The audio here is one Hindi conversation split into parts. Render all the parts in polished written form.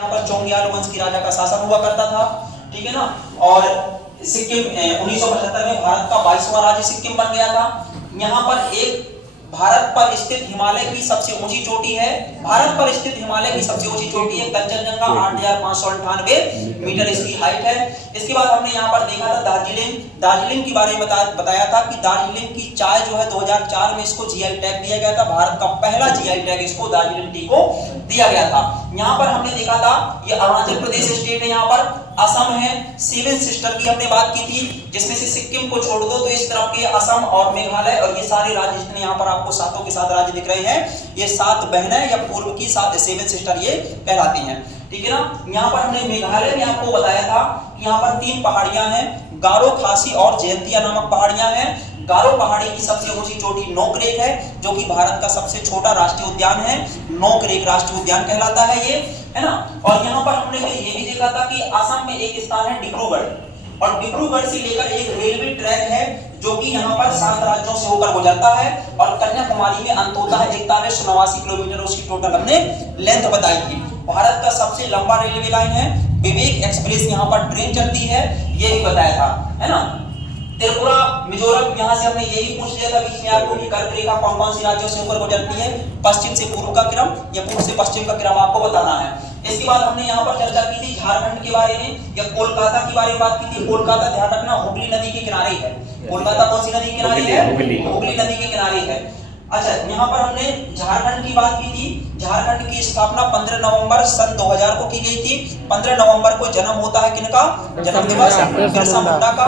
यहाँ पर चोंग्याल वंश की राजा का शासन हुआ करता था, ठीक है ना। और सिक्किम 1975 में भारत का 22वां राज्य सिक्किम बन गया था। यहाँ पर एक भारत पर स्थित हिमालय की सबसे ऊंची चोटी है, भारत पर स्थित हिमालय की सबसे ऊंची चोटी है कंचनजंगा, 8598 मीटर इसकी हाइट है। इसके बाद हमने यहाँ पर देखा था दार्जिलिंग के बारे में बताया था कि दार्जिलिंग की चाय जो है 2004 में इसको जीआई टैग दिया गया था, भारत का पहला जीआई टैग इसको दार्जिलिंग टी को दिया गया था। यहाँ पर हमने देखा था ये अरुणाचल प्रदेश स्टेट है, यहाँ पर असम है, सेवन सिस्टर की हमने बात की थी, जिसमें से सिक्किम को छोड़ दो तो इस तरफ के असम और मेघालय और ये सारे राज्य जितने यहाँ पर आपको सातों के सात राज्य दिख रहे हैं, ये 7 बहनें या पूर्व की 7 सेवन सिस्टर ये कहलाती हैं, ठीक है ना। यहाँ पर हमने मेघालय में आपको बताया था कि यहाँ पर 3 पहाड़ियां हैं, गारो, खासी और जयंतिया नामक पहाड़ियां हैं। गारो पहाड़ी की सबसे ऊंची चोटी नोकरेक है, जो कि भारत का सबसे छोटा राष्ट्रीय उद्यान है, नोकरेक राष्ट्रीय उद्यान कहलाता है ये, है ना। और यहाँ पर हमने ये भी देखा था कि असम में एक स्थान है डिब्रूगढ़, और डिब्रूगढ़ से लेकर एक रेलवे ट्रैक है जो कि यहाँ पर 7 राज्यों से होकर गुजरता है, और कन्याकुमारी में अंत होता है। 4189 किलोमीटर उसकी टोटल हमने लेंथ बताई थी। भारत का सबसे लंबा रेलवे लाइन है, विवेक एक्सप्रेस यहाँ पर ट्रेन चलती है, ये भी बताया था, है ना। त्रिपुरा, मिजोरम, यहाँ से हमने यही पूछ लिया था बीच में आपको कि कर्क रेखा कौन कौन सी राज्यों से ऊपर गुजरती है, पश्चिम से पूर्व का क्रम या पूर्व से पश्चिम का क्रम आपको बताना है। इसके बाद हमने यहाँ पर चर्चा की थी झारखंड के बारे में या कोलकाता के बारे में बात की थी। कोलकाता ध्यान रखना हुगली नदी के किनारे है, कोलकाता कौन सी नदी के किनारे है, हुगली नदी के किनारे है। अच्छा, यहाँ पर हमने झारखंड की बात की थी। झारखंड की स्थापना 15 नवंबर सन 2000 को की गई थी। 15 नवंबर को जन्म होता है किनका, जन्म दिवस बिरसा मुंडा का।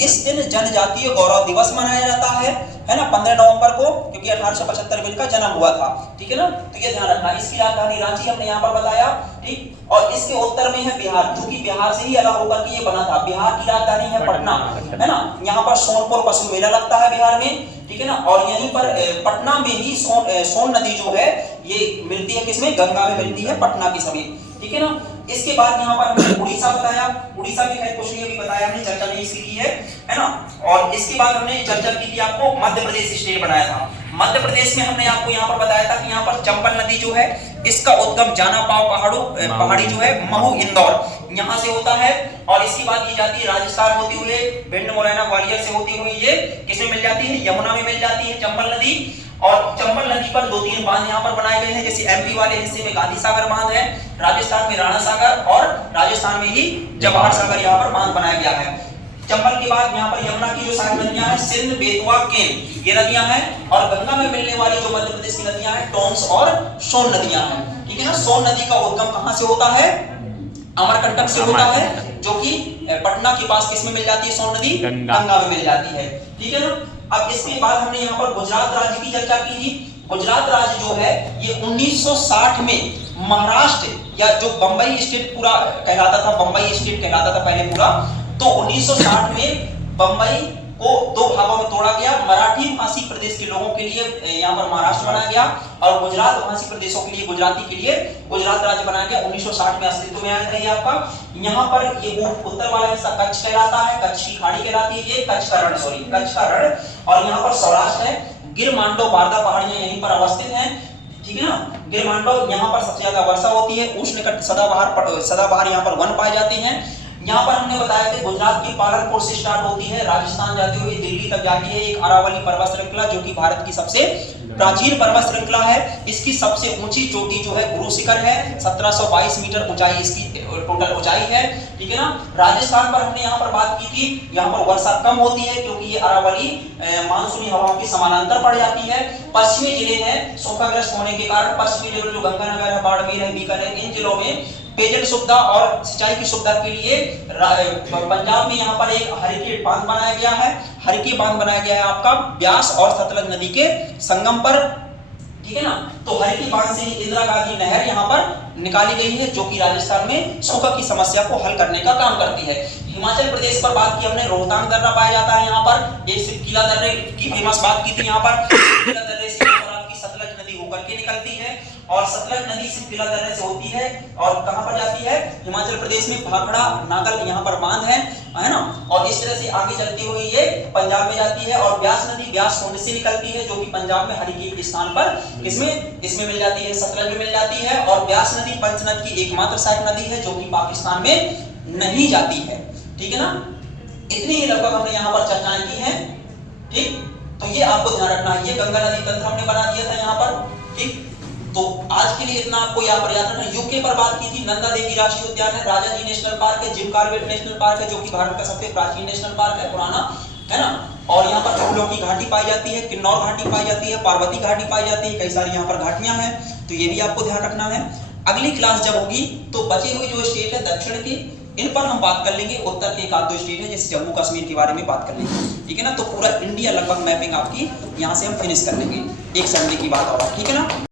इस दिन जनजातीय गौरव दिवस मनाया जाता है ना, 15 नवंबर को, क्योंकि 1875 में इनका जन्म हुआ था, ठीक है ना। तो ये ध्यान रखना। इसकी राजधानी रांची हमने यहाँ पर बताया, ठीक। और इसके उत्तर में है बिहार, जो कि बिहार से ही अलग होकर के ये बना था। बिहार की राजधानी है पटना, है ना। यहाँ पर सोनपुर पशु मेला लगता है बिहार में, ठीक है ना। और यहीं पर पटना में ही सोन नदी जो है ये मिलती है, किसमें, गंगा में मिलती है, पटना के समीप, ठीक है ना। इसके बाद यहाँ पर हमने उड़ीसा बताया, उड़ीसा की खैर कुछ नहीं अभी बताया हमने, चर्चा नहीं इसकी की है ना। और इसके बाद हमने चर्चा की थी आपको मध्य प्रदेश स्टेट बनाया था। मध्य प्रदेश में हमने आपको यहाँ पर बताया था कि यहाँ पर चंबल नदी जो है इसका उद्गम जानापाव पहाड़ी जो है महू इंदौर यहाँ से होता है, और इसकी बात की जाती है राजस्थान होती हुए भिंड, मुरैना, ग्वालियर से होती हुई ये किसमें मिल जाती है, यमुना में मिल जाती है चंबल नदी। और चंबल नदी पर 2-3 बांध यहाँ पर बनाए गए हैं, जैसे एमपी वाले हिस्से में गांधी सागर बांध है, राजस्थान में राणा सागर, और राजस्थान में ही जवाहर सागर यहाँ पर बांध बनाया गया है। चंबल के बाद यहाँ पर यमुना की जो सारी नदियां हैं, सिंध, बेतवा, केन, ये नदियां हैं। और गंगा में मिलने वाली जो मध्य प्रदेश की नदियां हैं, टोंस और सोन नदियां हैं, ठीक है ना। सोन नदी का उद्गम कहां से होता है, अमरकंटक से होता है, जो कि पटना के पास किसमें मिल जाती है, सोन नदी गंगा में मिल जाती है, ठीक है ना। अब इसके बाद हमने यहाँ पर गुजरात राज्य की चर्चा की थी। गुजरात राज्य जो है ये 1960 में महाराष्ट्र या जो बंबई स्टेट पूरा कहलाता था, बंबई स्टेट कहलाता था पहले पूरा, तो 1960 में बंबई को 2 भागों में तोड़ा गया। मराठी भाषी प्रदेश के लोगों के लिए यहाँ पर महाराष्ट्र बनाया गया, और गुजरात भाषी प्रदेशों के लिए, गुजराती के लिए गुजरात राज्य बनाया गया। 1960 में अस्तित्व में आया था ये आपका। यहाँ पर ये उत्तर वाला हिस्सा कच्छ कहलाता है, कच्छ की खाड़ी कहलाती है, ये कच्छ का रण, कच्छ का रण। और यहाँ पर सौराष्ट्र है, गिर, मांडव, बारदा पहाड़ियां यहीं पर अवस्थित हैं, ठीक है ना। गिर, मांडव, यहाँ पर सबसे ज्यादा वर्षा होती है, उष्णकटिबंधीय सदाबहार यहाँ पर वन पाए जाते हैं। यहाँ पर हमने बताया कि गुजरात की पालनपुर से स्टार्ट होती है, राजस्थान जाती हुई दिल्ली तक जाती है एक अरावली पर्वत श्रृंखला, जो कि भारत की सबसे प्राचीन पर्वत श्रृंखला है। इसकी सबसे ऊंची चोटी जो है गुरु शिखर है, 1722 मीटर ऊंचाई इसकी टोटल ऊंचाई है, ठीक है ना। राजस्थान पर हमने यहाँ पर बात की थी, यहाँ पर वर्षा कम होती है क्योंकि ये अरावली मानसूनी हवाओं के समानांतर पड़ जाती है। पश्चिमी जिले हैं सूखाग्रस्त होने के कारण, पश्चिमी जिले जो गंगानगर है, बाड़मेर है, बीकानेर, इन जिलों में पेयजल सुविधा और सिंचाई की सुविधा के लिए पंजाब में यहाँ पर एक हरिके बांध बनाया गया है। हरिके बांध बनाया गया है आपका ब्यास और सतलज नदी के संगम पर, ठीक है ना। तो हरिके बांध से इंदिरा गांधी नहर यहाँ पर निकाली गई है, जो कि राजस्थान में सूखा की समस्या को हल करने का काम करती है। हिमाचल प्रदेश पर बात की हमने, रोहतांग दर्रा पाया जाता है यहाँ पर, एक सिपकिला दर्रे की फेमस बात की थी यहाँ पर। सिपकिला दर्रे से यहाँ पर आपकी सतलज नदी होकर के निकलती है, और सतलज नदी सिपकिला दर्रे से होती है और कहां पर जाती है, हिमाचल प्रदेश में भाखड़ा नागल यहाँ पर बांध है। है ना। और इस तरह से आगे चलती हुई ये पंजाब में जाती है और ब्यास नदी ब्यास कुंड से निकलती है जो कि पंजाब में हरिकीप के स्थान पर इसमें मिल जाती है, सतलज में मिल जाती है। और ब्यास नदी पंचनद की एकमात्र सहायक नदी है जो कि पाकिस्तान में नहीं जाती है, ठीक है ना। इतनी ही लगभग हमने यहाँ पर चर्चाएं की हैं, ठीक। तो ये आपको ध्यान रखना है, ये गंगा नदी तंत्र हमने बना दिया था यहाँ पर, ठीक। तो आज के लिए इतना आपको यहाँ पर याद रखना। यूके पर बात की थी, नंदा देवी राष्ट्रीय उद्यान है, राजा जी नेशनल पार्क है, जिम कॉर्बेट नेशनल पार्क है जो कि भारत का सबसे प्राचीन नेशनल पार्क है, पुराना, है ना। और यहाँ पर फूलों की घाटी पाई जाती है, किन्नौर घाटी पाई जाती है, पार्वती घाटी पाई जाती है, कई सारी यहाँ पर घाटियां हैं, तो ये भी आपको ध्यान रखना है। अगली क्लास जब होगी तो बचे हुए जो स्टेट है दक्षिण की, इन पर हम बात कर लेंगे। उत्तर के एक आध दो स्टेट है जैसे जम्मू कश्मीर के बारे में बात कर लेंगे, ठीक है ना। तो पूरा इंडिया लगभग मैपिंग आपकी यहाँ से हम फिनिश कर लेंगे एक संडे की बात और, ठीक है ना।